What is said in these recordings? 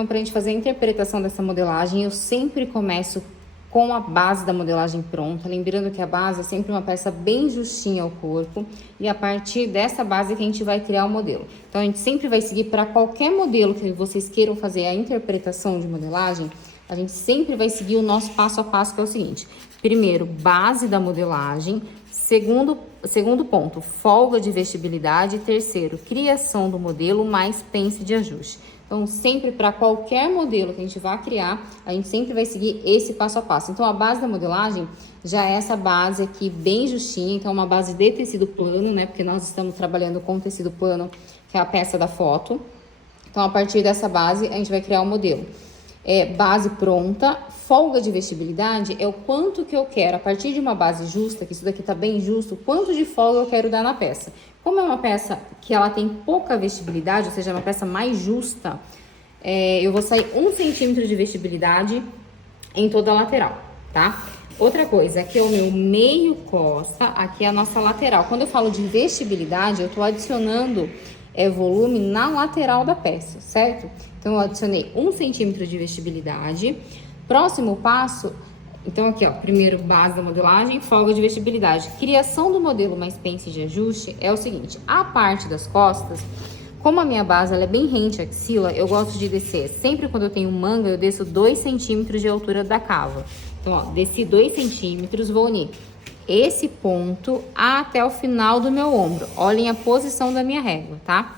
Então, pra gente fazer a interpretação dessa modelagem, eu sempre começo com a base da modelagem pronta, lembrando que a base é sempre uma peça bem justinha ao corpo, e a partir dessa base que a gente vai criar o modelo. Então, a gente sempre vai seguir para qualquer modelo que vocês queiram fazer a interpretação de modelagem, a gente sempre vai seguir o nosso passo a passo, que é o seguinte: primeiro, base da modelagem; segundo ponto, folga de vestibilidade; terceiro, criação do modelo mais pence de ajuste. Então, sempre para qualquer modelo que a gente vá criar, a gente sempre vai seguir esse passo a passo. Então, a base da modelagem já é essa base aqui bem justinha, então uma base de tecido plano, né? Porque nós estamos trabalhando com tecido plano, que é a peça da foto. Então, a partir dessa base, a gente vai criar o modelo. Base pronta, folga de vestibilidade é o quanto que eu quero, a partir de uma base justa, que isso daqui tá bem justo, quanto de folga eu quero dar na peça. Como é uma peça que ela tem pouca vestibilidade, ou seja, é uma peça mais justa, eu vou sair 1 centímetro de vestibilidade em toda a lateral, tá? Outra coisa, aqui é o meu meio costa, aqui é a nossa lateral. Quando eu falo de vestibilidade, eu tô adicionando volume na lateral da peça, certo? Então, eu adicionei 1 centímetro de vestibilidade. Próximo passo, então aqui ó, primeiro base da modelagem, folga de vestibilidade. Criação do modelo mais pence de ajuste é o seguinte: a parte das costas, como a minha base ela é bem rente à axila, eu gosto de descer, sempre quando eu tenho manga, eu desço 2 centímetros de altura da cava. Então, ó, desci 2 centímetros, vou unir esse ponto até o final do meu ombro. Olhem a posição da minha régua, tá?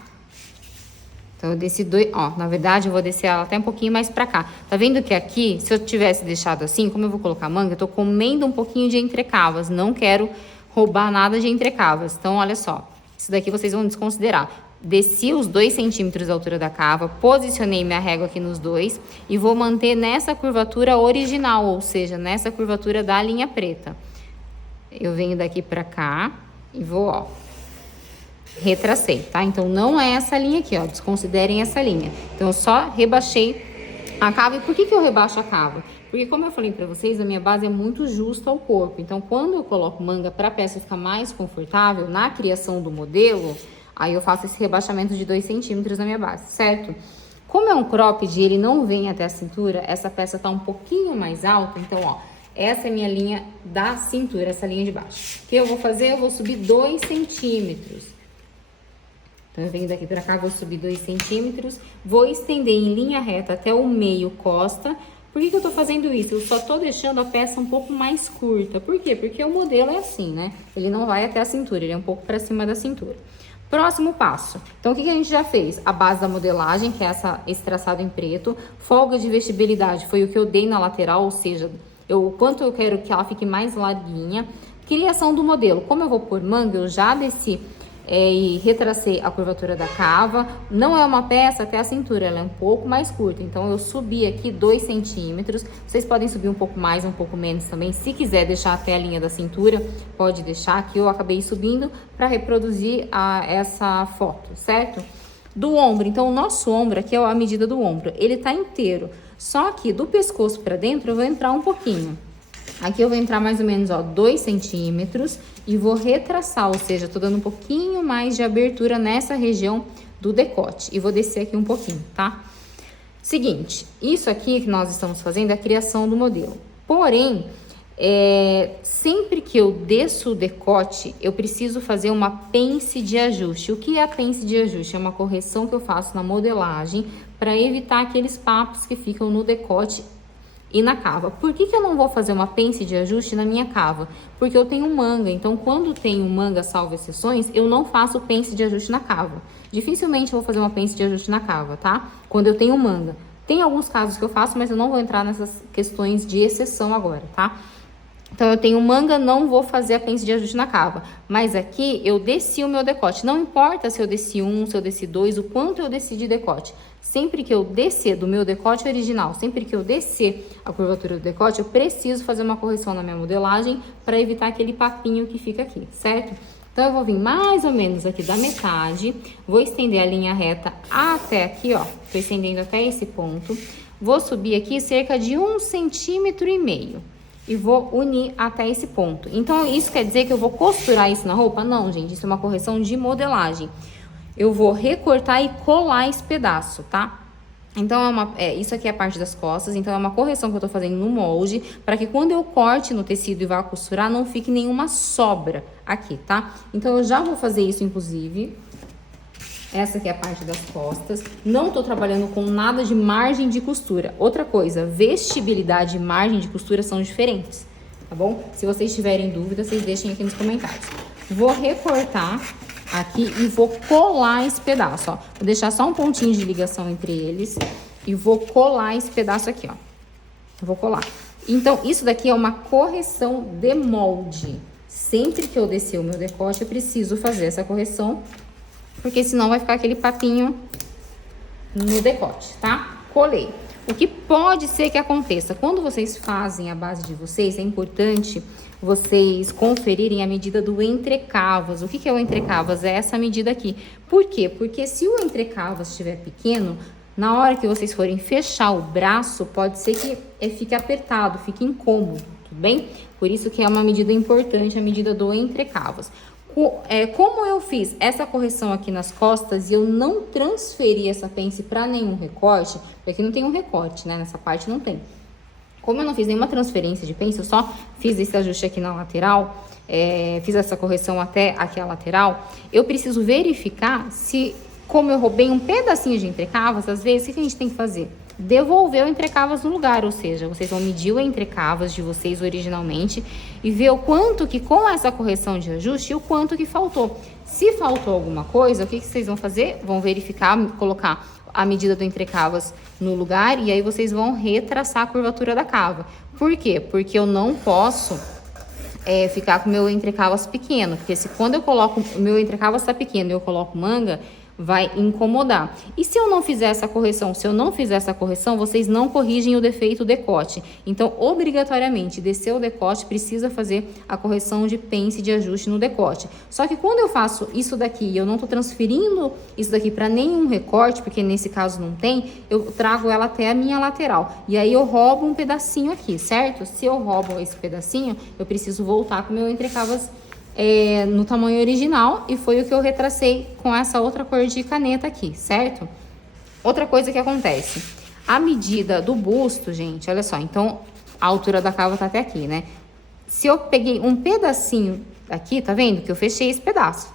Então, eu desci na verdade, eu vou descer ela até um pouquinho mais pra cá. Tá vendo que aqui, se eu tivesse deixado assim, como eu vou colocar manga, eu tô comendo um pouquinho de entrecavas. Não quero roubar nada de entrecavas. Então, olha só. Isso daqui vocês vão desconsiderar. Desci os 2 centímetros da altura da cava, posicionei minha régua aqui nos dois e vou manter nessa curvatura original, ou seja, nessa curvatura da linha preta. Eu venho daqui pra cá e vou, ó, retracei, tá? Então, não é essa linha aqui, ó, desconsiderem essa linha. Então, eu só rebaixei a cava. E por que eu rebaixo a cava? Porque, como eu falei pra vocês, a minha base é muito justa ao corpo. Então, quando eu coloco manga pra peça ficar mais confortável na criação do modelo, aí eu faço esse rebaixamento de 2 centímetros na minha base, certo? Como é um cropped e ele não vem até a cintura, essa peça tá um pouquinho mais alta, então, ó, essa é a minha linha da cintura, essa linha de baixo. O que eu vou fazer? Eu vou subir 2 centímetros. Então, eu venho daqui pra cá, vou subir 2 centímetros, vou estender em linha reta até o meio costa. Por que eu tô fazendo isso? Eu só tô deixando a peça um pouco mais curta. Por quê? Porque o modelo é assim, né? Ele não vai até a cintura, ele é um pouco pra cima da cintura. Próximo passo. Então, o que a gente já fez? A base da modelagem, que é esse traçado em preto. Folga de vestibilidade foi o que eu dei na lateral, ou seja, o quanto eu quero que ela fique mais larguinha. Criação do modelo. Como eu vou pôr manga, eu já desci e retracei a curvatura da cava. Não é uma peça até a cintura, ela é um pouco mais curta. Então, eu subi aqui 2 centímetros. Vocês podem subir um pouco mais, um pouco menos também. Se quiser deixar até a linha da cintura, pode deixar. Aqui eu acabei subindo para reproduzir essa foto, certo? Do ombro, então o nosso ombro aqui é a medida do ombro. Ele tá inteiro. Só que do pescoço para dentro eu vou entrar um pouquinho. Aqui eu vou entrar mais ou menos, ó, 2 centímetros e vou retraçar, ou seja, tô dando um pouquinho mais de abertura nessa região do decote. E vou descer aqui um pouquinho, tá? Seguinte, isso aqui que nós estamos fazendo é a criação do modelo. Porém, sempre que eu desço o decote, eu preciso fazer uma pence de ajuste. O que é a pence de ajuste? É uma correção que eu faço na modelagem para evitar aqueles papos que ficam no decote e na cava. Por que eu não vou fazer uma pence de ajuste na minha cava? Porque eu tenho manga, então quando tenho manga, salvo exceções, eu não faço pence de ajuste na cava. Dificilmente eu vou fazer uma pence de ajuste na cava, tá? Quando eu tenho manga. Tem alguns casos que eu faço, mas eu não vou entrar nessas questões de exceção agora, tá? Então, eu tenho manga, não vou fazer a pence de ajuste na cava. Mas aqui, eu desci o meu decote. Não importa se eu desci 1, se eu desci 2, o quanto eu desci de decote. Sempre que eu descer do meu decote original, sempre que eu descer a curvatura do decote, eu preciso fazer uma correção na minha modelagem para evitar aquele papinho que fica aqui, certo? Então, eu vou vir mais ou menos aqui da metade, vou estender a linha reta até aqui, ó. Tô estendendo até esse ponto. Vou subir aqui cerca de 1,5 centímetros. E vou unir até esse ponto. Então, isso quer dizer que eu vou costurar isso na roupa? Não, gente, isso é uma correção de modelagem. Eu vou recortar e colar esse pedaço, tá? Então, isso aqui é a parte das costas, então é uma correção que eu tô fazendo no molde, para que quando eu corte no tecido e vá costurar, não fique nenhuma sobra aqui, tá? Então, eu já vou fazer isso, inclusive. Essa aqui é a parte das costas. Não tô trabalhando com nada de margem de costura. Outra coisa, vestibilidade e margem de costura são diferentes, tá bom? Se vocês tiverem dúvida, vocês deixem aqui nos comentários. Vou recortar aqui e vou colar esse pedaço, ó. Vou deixar só um pontinho de ligação entre eles e vou colar esse pedaço aqui, ó. Vou colar. Então, isso daqui é uma correção de molde. Sempre que eu descer o meu decote, eu preciso fazer essa correção, porque senão vai ficar aquele papinho no decote, tá? Colei. O que pode ser que aconteça? Quando vocês fazem a base de vocês, é importante vocês conferirem a medida do entrecavas. O que é o entrecavas? É essa medida aqui. Por quê? Porque se o entrecavas estiver pequeno, na hora que vocês forem fechar o braço, pode ser que fique apertado, fique incômodo, tudo bem? Por isso que é uma medida importante, a medida do entrecavas. Como eu fiz essa correção aqui nas costas e eu não transferi essa pence para nenhum recorte, porque aqui não tem um recorte, né? Nessa parte não tem. Como eu não fiz nenhuma transferência de pence, eu só fiz esse ajuste aqui na lateral, fiz essa correção até aqui a lateral, eu preciso verificar se, como eu roubei um pedacinho de entrecavas, às vezes, o que a gente tem que fazer? Devolver o entrecavas no lugar, ou seja, vocês vão medir o entrecavas de vocês originalmente e ver o quanto que, com essa correção de ajuste, o quanto que faltou. Se faltou alguma coisa, o que vocês vão fazer? Vão verificar, colocar a medida do entrecavas no lugar e aí vocês vão retraçar a curvatura da cava. Por quê? Porque eu não posso ficar com o meu entrecavas pequeno, porque se quando eu coloco, o meu entrecavas tá pequeno e eu coloco manga, vai incomodar. E se eu não fizer essa correção? Se eu não fizer essa correção, vocês não corrigem o defeito decote. Então, obrigatoriamente, descer o decote, precisa fazer a correção de pence de ajuste no decote. Só que quando eu faço isso daqui e eu não tô transferindo isso daqui para nenhum recorte, porque nesse caso não tem, eu trago ela até a minha lateral. E aí eu roubo um pedacinho aqui, certo? Se eu roubo esse pedacinho, eu preciso voltar com o meu entrecavas no tamanho original, e foi o que eu retracei com essa outra cor de caneta aqui, certo? Outra coisa que acontece, a medida do busto, gente, olha só, então a altura da cava tá até aqui, né? Se eu peguei um pedacinho aqui, tá vendo? Que eu fechei esse pedaço.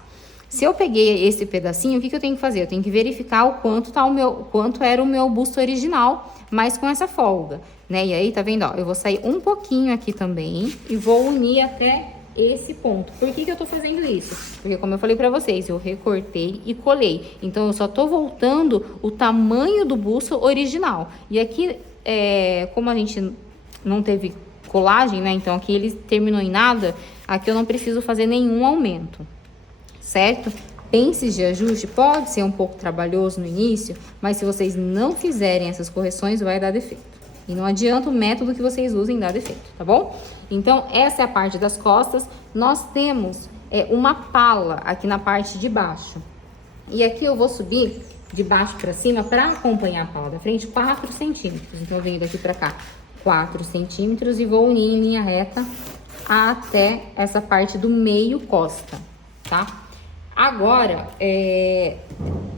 Se eu peguei esse pedacinho, o que eu tenho que fazer? Eu tenho que verificar o quanto era o meu busto original, mas com essa folga, né? E aí, tá vendo, ó, eu vou sair um pouquinho aqui também e vou unir até esse ponto. Por que eu tô fazendo isso? Porque, como eu falei pra vocês, eu recortei e colei. Então, eu só tô voltando o tamanho do busto original. E aqui, como a gente não teve colagem, né? Então, aqui ele terminou em nada. Aqui eu não preciso fazer nenhum aumento, certo? Pences de ajuste pode ser um pouco trabalhoso no início, mas se vocês não fizerem essas correções, vai dar defeito. E não adianta o método que vocês usem dar defeito, tá bom? Então, essa é a parte das costas. Nós temos uma pala aqui na parte de baixo. E aqui eu vou subir de baixo para cima para acompanhar a pala da frente 4 centímetros. Então, eu venho daqui para cá 4 centímetros e vou unir em linha reta até essa parte do meio costa, tá? Agora,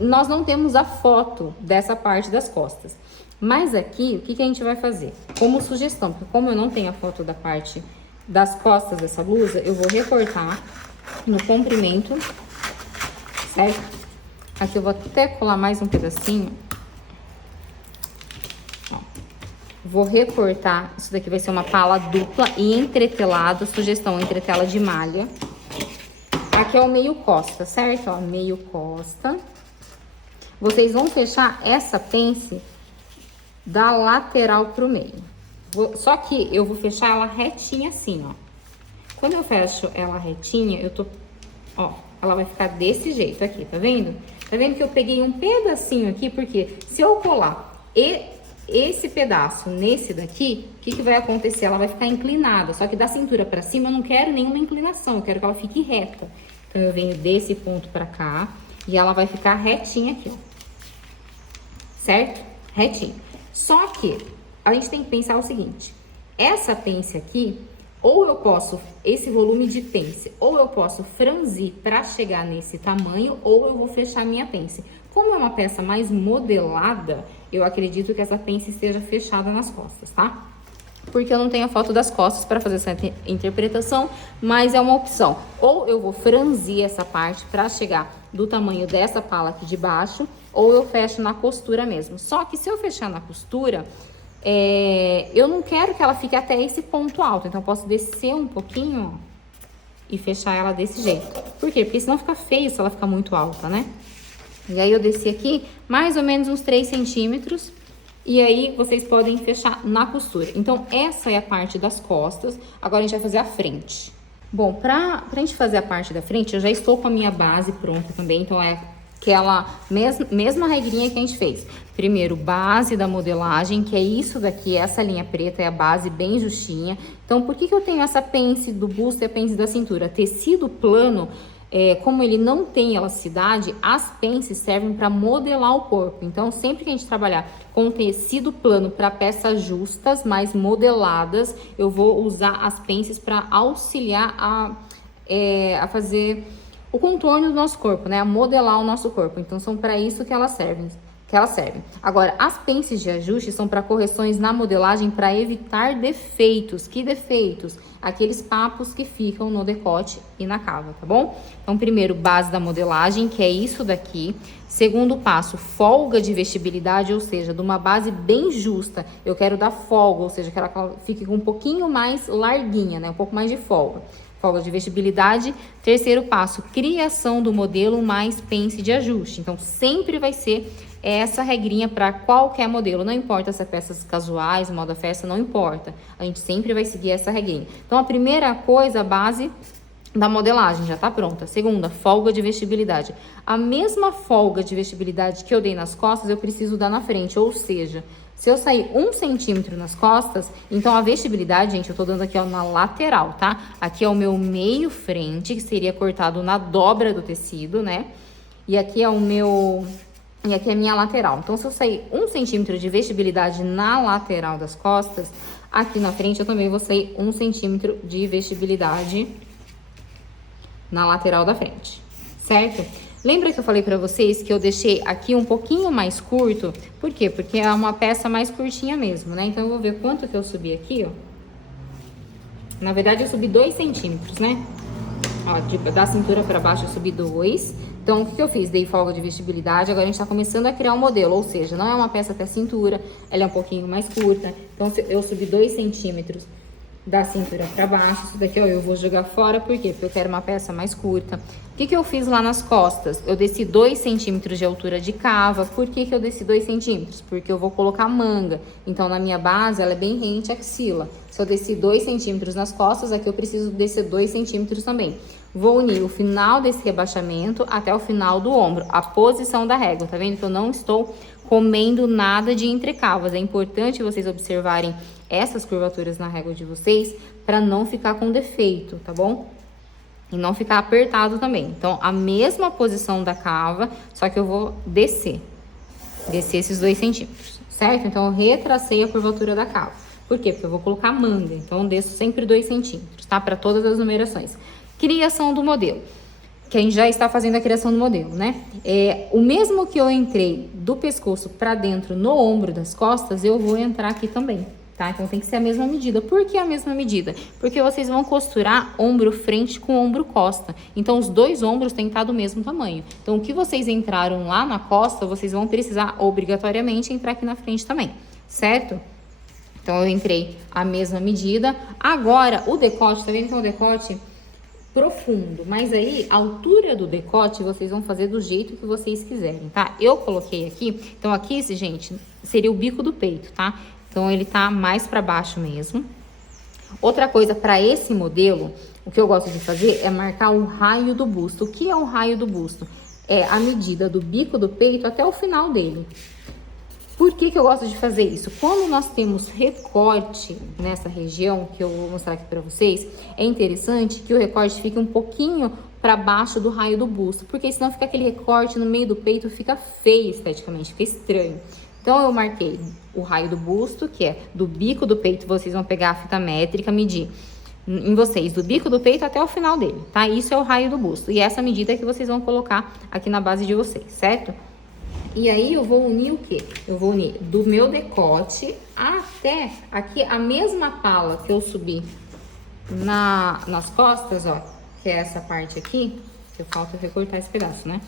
nós não temos a foto dessa parte das costas. Mas aqui, o que a gente vai fazer? Como sugestão, porque como eu não tenho a foto da parte das costas dessa blusa, eu vou recortar no comprimento, certo? Aqui eu vou até colar mais um pedacinho. Ó. Vou recortar, isso daqui vai ser uma pala dupla e entretelada, sugestão, entretela de malha. Aqui é o meio costa, certo? Ó, meio costa. Vocês vão fechar essa pence da lateral pro meio. Só que eu vou fechar ela retinha assim, ó. Quando eu fecho ela retinha, ó, ela vai ficar desse jeito aqui, tá vendo? Tá vendo que eu peguei um pedacinho aqui, porque se eu colar esse pedaço nesse daqui, o que vai acontecer? Ela vai ficar inclinada, só que da cintura pra cima eu não quero nenhuma inclinação, eu quero que ela fique reta. Então, eu venho desse ponto pra cá e ela vai ficar retinha aqui, ó. Certo? Retinho. Só que a gente tem que pensar o seguinte, essa pence aqui, Ou eu posso, esse volume de pence, ou eu posso franzir para chegar nesse tamanho, ou eu vou fechar minha pence. Como é uma peça mais modelada, eu acredito que essa pence esteja fechada nas costas, tá? Porque eu não tenho a foto das costas para fazer essa interpretação, mas é uma opção. Ou eu vou franzir essa parte para chegar do tamanho dessa pala aqui de baixo, ou eu fecho na costura mesmo. Só que se eu fechar na costura, eu não quero que ela fique até esse ponto alto. Então, eu posso descer um pouquinho, ó, e fechar ela desse jeito. Por quê? Porque senão fica feio se ela ficar muito alta, né? E aí, eu desci aqui mais ou menos uns 3 centímetros. E aí, vocês podem fechar na costura. Então, essa é a parte das costas. Agora, a gente vai fazer a frente. Bom, pra gente fazer a parte da frente, eu já estou com a minha base pronta também. Então, é aquela mesma regrinha que a gente fez. Primeiro, base da modelagem, que é isso daqui, essa linha preta é a base bem justinha. Então, por que eu tenho essa pence do busto e a pence da cintura? Tecido plano, como ele não tem elasticidade, as pences servem para modelar o corpo. Então, sempre que a gente trabalhar com tecido plano para peças justas, mais modeladas, eu vou usar as pences para auxiliar a fazer o contorno do nosso corpo, né? A modelar o nosso corpo. Então, são para isso que elas servem. Agora, as pences de ajuste são para correções na modelagem para evitar defeitos. Que defeitos? Aqueles papos que ficam no decote e na cava, tá bom? Então, primeiro, base da modelagem, que é isso daqui. Segundo passo, folga de vestibilidade, ou seja, de uma base bem justa. Eu quero dar folga, ou seja, que ela fique um pouquinho mais larguinha, né? Um pouco mais de folga. Folga de vestibilidade. Terceiro passo, criação do modelo mais pence de ajuste. Então, sempre vai ser essa regrinha para qualquer modelo. Não importa se é peças casuais, moda festa, não importa. A gente sempre vai seguir essa regrinha. Então, a primeira coisa, a base da modelagem já tá pronta. Segunda, folga de vestibilidade. A mesma folga de vestibilidade que eu dei nas costas, eu preciso dar na frente. Ou seja, se eu sair 1 centímetro nas costas, então a vestibilidade, gente, eu tô dando aqui, ó, na lateral, tá? Aqui é o meu meio frente, que seria cortado na dobra do tecido, né? E aqui é o meu... E aqui é a minha lateral. Então, se eu sair 1 centímetro de vestibilidade na lateral das costas, aqui na frente eu também vou sair 1 centímetro de vestibilidade na lateral da frente, certo? Lembra que eu falei pra vocês que eu deixei aqui um pouquinho mais curto? Por quê? Porque é uma peça mais curtinha mesmo, né? Então, eu vou ver quanto que eu subi aqui, ó. Na verdade, eu subi 2 centímetros, né? Ó, da cintura pra baixo eu subi 2. Então, o que eu fiz? Dei folga de vestibilidade, agora a gente tá começando a criar um modelo, ou seja, não é uma peça até cintura, ela é um pouquinho mais curta. Então, eu subi 2 centímetros da cintura pra baixo. Isso daqui, ó, eu vou jogar fora, por quê? Porque eu quero uma peça mais curta. O que eu fiz lá nas costas? Eu desci 2 centímetros de altura de cava. Por que eu desci 2 centímetros? Porque eu vou colocar manga. Então, na minha base, ela é bem rente à axila. Se eu desci 2 centímetros nas costas, aqui eu preciso descer 2 centímetros também. Vou unir o final desse rebaixamento até o final do ombro, a posição da régua, tá vendo? Que eu não estou comendo nada de entrecavas. É importante vocês observarem essas curvaturas na régua de vocês para não ficar com defeito, tá bom? E não ficar apertado também. Então, a mesma posição da cava, só que eu vou descer esses 2 centímetros, certo? Então, eu retracei a curvatura da cava. Por quê? Porque eu vou colocar manga, então eu desço sempre 2 centímetros, tá? Para todas as numerações. Criação do modelo, que a gente já está fazendo a criação do modelo, né? O mesmo que eu entrei do pescoço para dentro no ombro das costas, eu vou entrar aqui também, tá? Então, tem que ser a mesma medida. Por que a mesma medida? Porque vocês vão costurar ombro frente com ombro costa. Então, os 2 ombros têm que estar do mesmo tamanho. Então, o que vocês entraram lá na costa, vocês vão precisar obrigatoriamente entrar aqui na frente também, certo? Então, eu entrei a mesma medida. Agora, o decote, tá vendo que é um decote profundo, mas aí a altura do decote vocês vão fazer do jeito que vocês quiserem, tá? Eu coloquei aqui, então aqui, gente, seria o bico do peito, tá? Então ele tá mais para baixo mesmo. Outra coisa, para esse modelo, o que eu gosto de fazer é marcar o raio do busto. O que é o raio do busto? É a medida do bico do peito até o final dele. Por que eu gosto de fazer isso? Quando nós temos recorte nessa região, que eu vou mostrar aqui para vocês, é interessante que o recorte fique um pouquinho para baixo do raio do busto, porque senão fica aquele recorte no meio do peito, fica feio esteticamente, fica estranho. Então, eu marquei o raio do busto, que é do bico do peito, vocês vão pegar a fita métrica, medir em vocês, do bico do peito até o final dele, tá? Isso é o raio do busto. E essa medida é que vocês vão colocar aqui na base de vocês, certo? E aí eu vou unir o quê? Eu vou unir do meu decote até aqui a mesma pala que eu subi nas costas, ó, que é essa parte aqui, que falta recortar esse pedaço, né?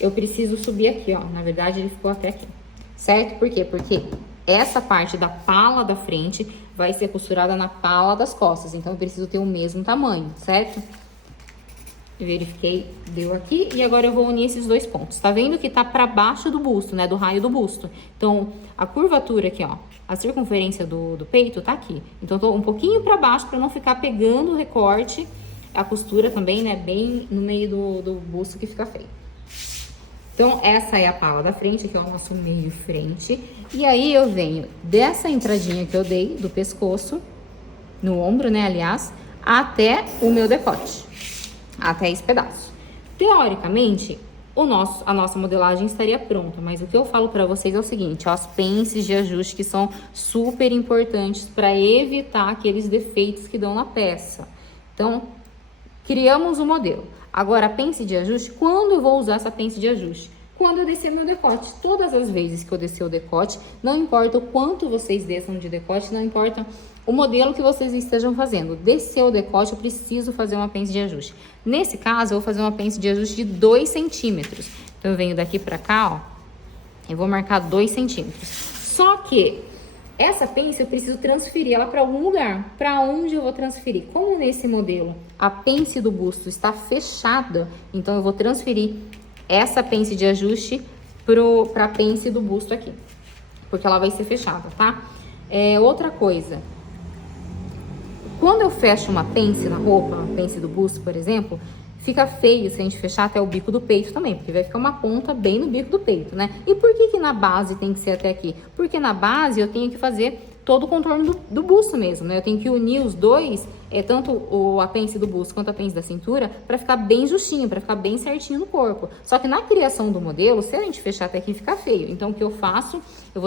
Eu preciso subir aqui, ó, na verdade ele ficou até aqui, certo? Por quê? Porque essa parte da pala da frente vai ser costurada na pala das costas, então eu preciso ter o mesmo tamanho, certo? Verifiquei, deu aqui, e agora eu vou unir esses dois pontos. Tá vendo que tá pra baixo do busto, né, do raio do busto. Então, a curvatura aqui, ó, a circunferência do peito tá aqui. Então, eu tô um pouquinho pra baixo pra não ficar pegando o recorte, a costura também, né, bem no meio do busto que fica feio. Então, essa é a pala da frente, que é o nosso meio frente. E aí, eu venho dessa entradinha que eu dei, do pescoço, no ombro, né, aliás, até o meu decote. Até esse pedaço. Teoricamente, a nossa modelagem estaria pronta, mas o que eu falo pra vocês é o seguinte, ó, as pences de ajuste que são super importantes para evitar aqueles defeitos que dão na peça. Então, criamos o modelo. Agora, a pence de ajuste, quando eu vou usar essa pence de ajuste? Quando eu descer meu decote. Todas as vezes que eu descer o decote, não importa o quanto vocês desçam de decote, não importa o modelo que vocês estejam fazendo. Descer o decote, eu preciso fazer uma pence de ajuste. Nesse caso, eu vou fazer uma pence de ajuste de 2 centímetros. Então, eu venho daqui pra cá, ó, eu vou marcar 2 centímetros. Só que essa pence eu preciso transferir ela para algum lugar. Para onde eu vou transferir? Como nesse modelo a pence do busto está fechada, então eu vou transferir essa pence de ajuste para a pence do busto aqui, porque ela vai ser fechada, tá? Outra coisa, quando eu fecho uma pence na roupa, uma pence do busto, por exemplo, fica feio se a gente fechar até o bico do peito também, porque vai ficar uma ponta bem no bico do peito, né? E por que na base tem que ser até aqui? Porque na base eu tenho que fazer todo o contorno do busto mesmo, né? Eu tenho que unir os dois, tanto a pence do busto quanto a pence da cintura, para ficar bem justinho, para ficar bem certinho no corpo. Só que na criação do modelo, se a gente fechar até aqui, fica feio. Então, o que eu faço? Eu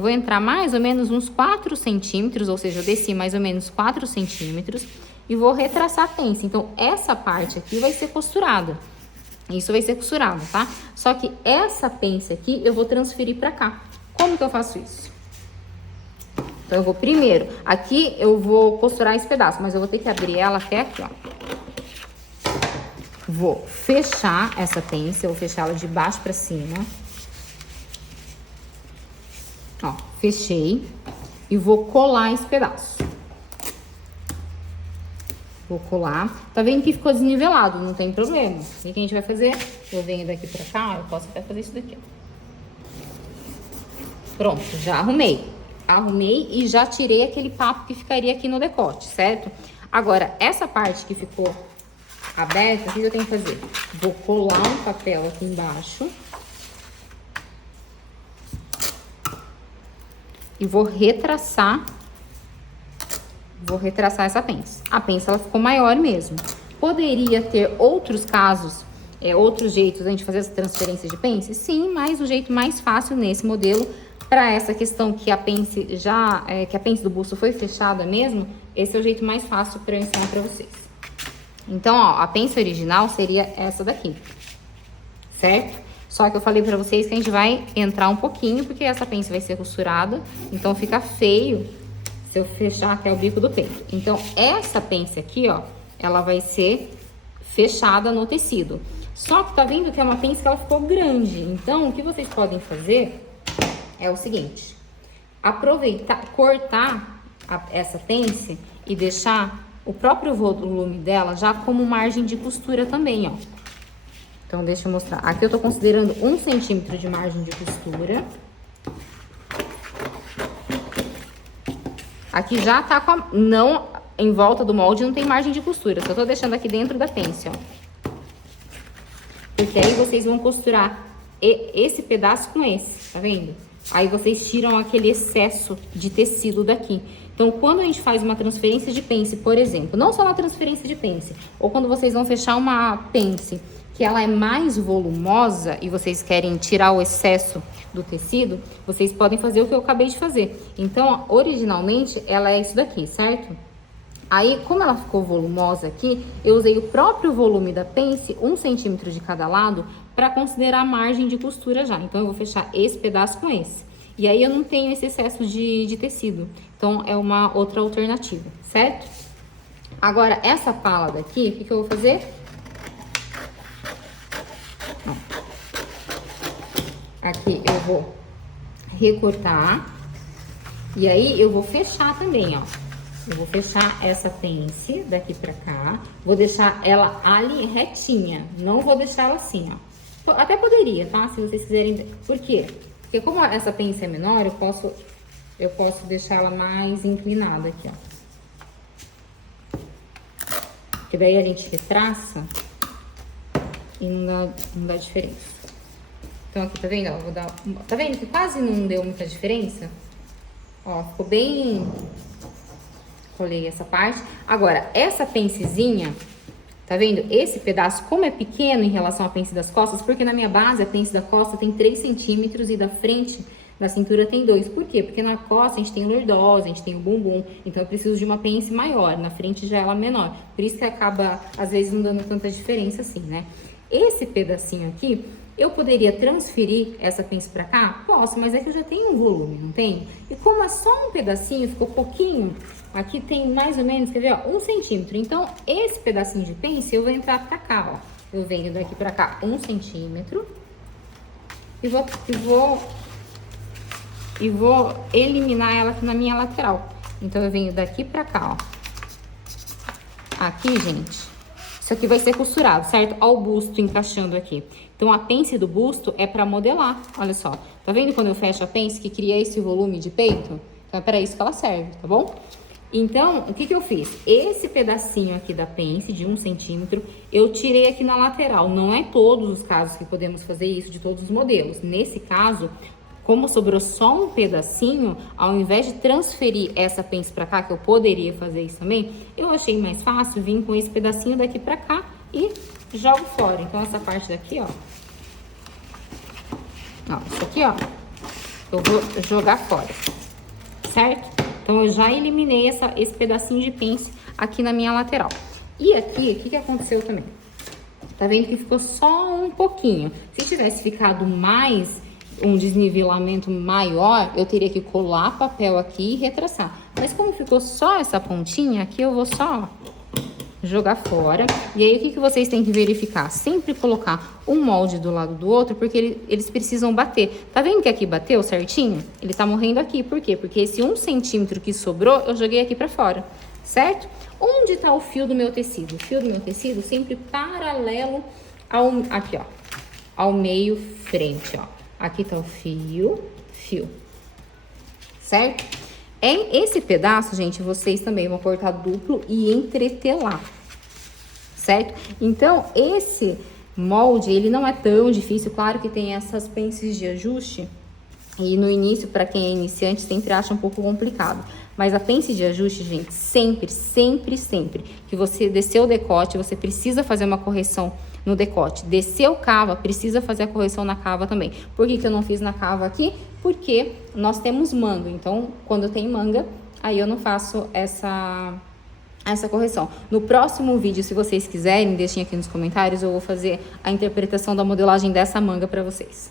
vou entrar mais ou menos uns 4 centímetros, ou seja, eu desci mais ou menos 4 centímetros, e vou retraçar a pence. Então, essa parte aqui vai ser costurada. Isso vai ser costurado, tá? Só que essa pence aqui, eu vou transferir pra cá. Como que eu faço isso? Então, eu vou primeiro... Aqui, eu vou costurar esse pedaço, mas eu vou ter que abrir ela até aqui, ó. Vou fechar essa pence, eu vou fechar ela de baixo pra cima. Ó, fechei. E vou colar esse pedaço. Vou colar. Tá vendo que ficou desnivelado, não tem problema. E o que a gente vai fazer? Eu venho daqui pra cá, eu posso até fazer isso daqui, ó. Pronto, já arrumei. Arrumei e já tirei aquele papo que ficaria aqui no decote, certo? Agora, essa parte que ficou aberta, o que eu tenho que fazer? Vou colar um papel aqui embaixo. E vou retraçar essa pence. A pence, ela ficou maior mesmo. Poderia ter outros casos, outros jeitos de a gente fazer essa transferência de pence? Sim, mas o jeito mais fácil nesse modelo, para essa questão que a pence que a pence do busto foi fechada mesmo, esse é o jeito mais fácil para eu ensinar para vocês. Então, ó, a pence original seria essa daqui, certo? Só que eu falei pra vocês que a gente vai entrar um pouquinho, porque essa pence vai ser costurada, então fica feio se eu fechar até o bico do peito. Então, essa pence aqui, ó, ela vai ser fechada no tecido. Só que tá vendo que é uma pence que ela ficou grande. Então, o que vocês podem fazer é o seguinte. Aproveitar, cortar essa pence e deixar o próprio volume dela já como margem de costura também, ó. Então, deixa eu mostrar. Aqui eu tô considerando 1 centímetro de margem de costura. Aqui já tá com não, em volta do molde não tem margem de costura. Só tô deixando aqui dentro da pence, ó. Porque aí vocês vão costurar esse pedaço com esse, tá vendo? Aí vocês tiram aquele excesso de tecido daqui. Então, quando a gente faz uma transferência de pence, por exemplo, não só na transferência de pence, ou quando vocês vão fechar uma pence que ela é mais volumosa e vocês querem tirar o excesso do tecido, vocês podem fazer o que eu acabei de fazer. Então, ó, originalmente, ela é isso daqui, certo? Aí, como ela ficou volumosa aqui, eu usei o próprio volume da pence, 1 centímetro de cada lado, para considerar a margem de costura já. Então, eu vou fechar esse pedaço com esse. E aí, eu não tenho esse excesso de tecido. Então, é uma outra alternativa, certo? Agora, essa pala daqui, o que eu vou fazer? Aqui eu vou recortar. E aí, eu vou fechar também, ó. Eu vou fechar essa pence daqui pra cá. Vou deixar ela ali retinha. Não vou deixar ela assim, ó. Até poderia, tá? Se vocês quiserem. Por quê? Porque como essa pence é menor, eu posso deixar ela mais inclinada aqui, ó. Porque daí a gente retraça e não dá diferença. Então, aqui, tá vendo? Ó, vou dar... Tá vendo que quase não deu muita diferença? Ó, ficou bem... Colei essa parte. Agora, essa pencezinha, tá vendo? Esse pedaço, como é pequeno em relação à pence das costas, porque na minha base a pence da costa tem 3 centímetros e da frente da cintura tem 2. Por quê? Porque na costa a gente tem lordose, a gente tem o bumbum, então eu preciso de uma pence maior, na frente já ela menor. Por isso que acaba, às vezes, não dando tanta diferença assim, né? Esse pedacinho aqui, eu poderia transferir essa pence pra cá? Posso, mas é que eu já tenho um volume, não tem? E como é só um pedacinho, ficou pouquinho, aqui tem mais ou menos, quer ver, ó, 1 centímetro. Então, esse pedacinho de pence, eu vou entrar pra cá, ó. Eu venho daqui pra cá 1 centímetro e vou eliminar ela aqui na minha lateral. Então, eu venho daqui pra cá, ó. Aqui, gente, isso aqui vai ser costurado, certo? Ó o busto encaixando aqui. Então, a pence do busto é pra modelar, olha só. Tá vendo quando eu fecho a pence que cria esse volume de peito? Então, é pra isso que ela serve, tá bom? Então, o que eu fiz? Esse pedacinho aqui da pence, de 1 centímetro, eu tirei aqui na lateral. Não é todos os casos que podemos fazer isso, de todos os modelos. Nesse caso, como sobrou só um pedacinho, ao invés de transferir essa pence pra cá, que eu poderia fazer isso também, eu achei mais fácil vir com esse pedacinho daqui pra cá e jogo fora. Então, essa parte daqui, ó. Ó, isso aqui, ó, eu vou jogar fora, certo? Então, eu já eliminei esse pedacinho de pence aqui na minha lateral. E aqui, o que aconteceu também? Tá vendo que ficou só um pouquinho. Se tivesse ficado mais, um desnivelamento maior, eu teria que colar papel aqui e retraçar. Mas como ficou só essa pontinha, aqui eu vou só jogar fora. E aí, o que vocês têm que verificar? Sempre colocar um molde do lado do outro, porque eles precisam bater. Tá vendo que aqui bateu certinho? Ele tá morrendo aqui. Por quê? Porque esse 1 centímetro que sobrou, eu joguei aqui pra fora, certo? Onde tá o fio do meu tecido? O fio do meu tecido sempre paralelo aqui, ó, ao meio frente, ó. Aqui tá o fio, certo? Esse pedaço, gente, vocês também vão cortar duplo e entretelar, certo? Então, esse molde, ele não é tão difícil. Claro que tem essas pences de ajuste. E no início, para quem é iniciante, sempre acha um pouco complicado. Mas a pence de ajuste, gente, sempre que você descer o decote, você precisa fazer uma correção no decote. Desceu cava, precisa fazer a correção na cava também. Por que eu não fiz na cava aqui? Porque nós temos manga. Então, quando tem manga, aí eu não faço essa correção. No próximo vídeo, se vocês quiserem, deixem aqui nos comentários, eu vou fazer a interpretação da modelagem dessa manga para vocês.